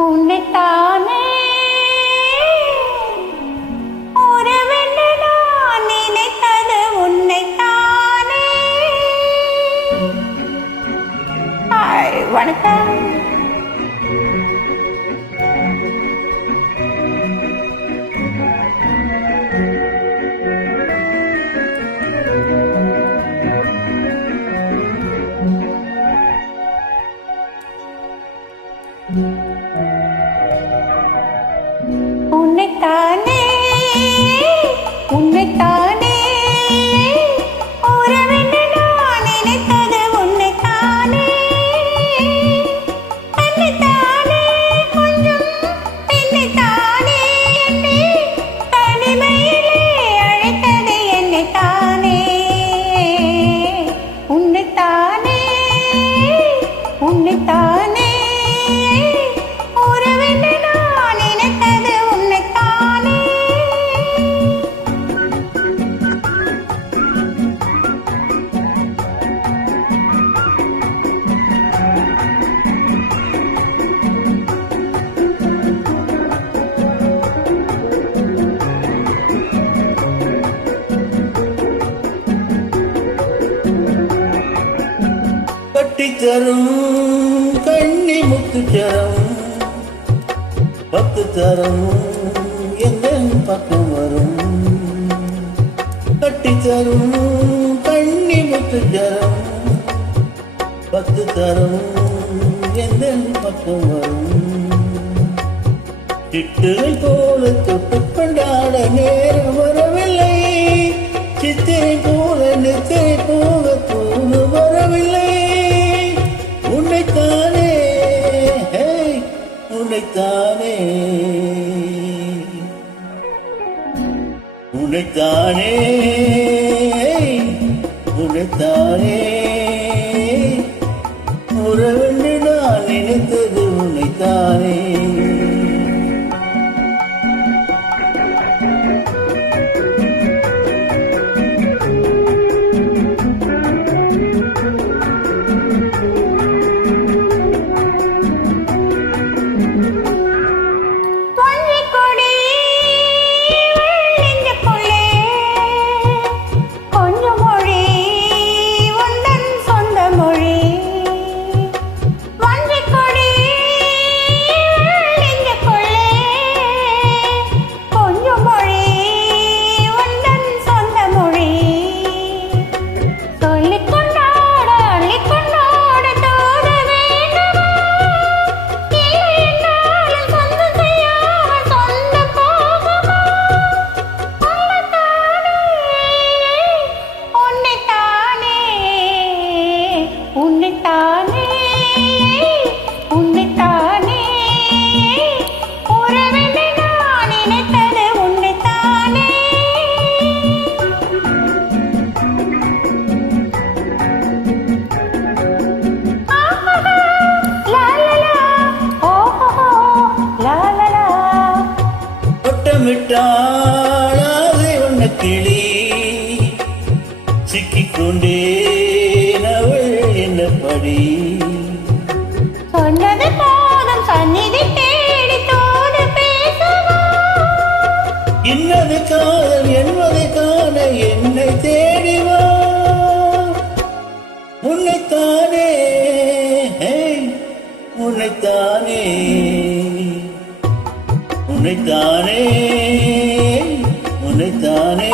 உன்னைத்தானே உறவென்று நான் நினைத்தது உன்னைத்தானே. வணக்கம். உன்னைத்தானே உன்னைத்தானே உறவென்று நான் நினைத்தது உன்னைத்தானே. தன்னைத்தானே கொஞ்சம் என்னைத்தானே என்னை தனிமையிலே அழைத்தது என்னைத்தானே. உன்னைத்தானே உன்னைத்தானே தரும் கண்ணி முத்து தரும் 10 தரும் எந்த பக்கம் வரும். கட்டி தரும் கண்ணி முத்து தரும் 10 தரும் எந்த பக்கம் வரும். சிட்டுவை போல தொட்டு கொண்டாட நேரம் வரவில்லை. சித்திரை போல நித்திரை போக தூது வரவில்லை. உன்னைத்தானே உன்னைத்தானே உன்னைத்தானே உன்னைத்தானே உறவென்று நான் நினைத்தது உன்னைத்தானே. உன்னைத்தானே உன்னைத்தானே உறவென்று நான் நினைத்தது உன்னைத்தானே. லாலலா ஓஹோ லாலலா. ஒட்டமிட்டாளாதை வண்ண கிளி சிக்கிக்கொண்டே என்னப்படி சொன்னது போதும் சந்நிதி தேடி தோடு பேசவா. இன்னது காதல் என்பதை காண என்னை தேடிவா. உன்னைத்தானே உன்னைத்தானே உன்னைத்தானே உன்னைத்தானே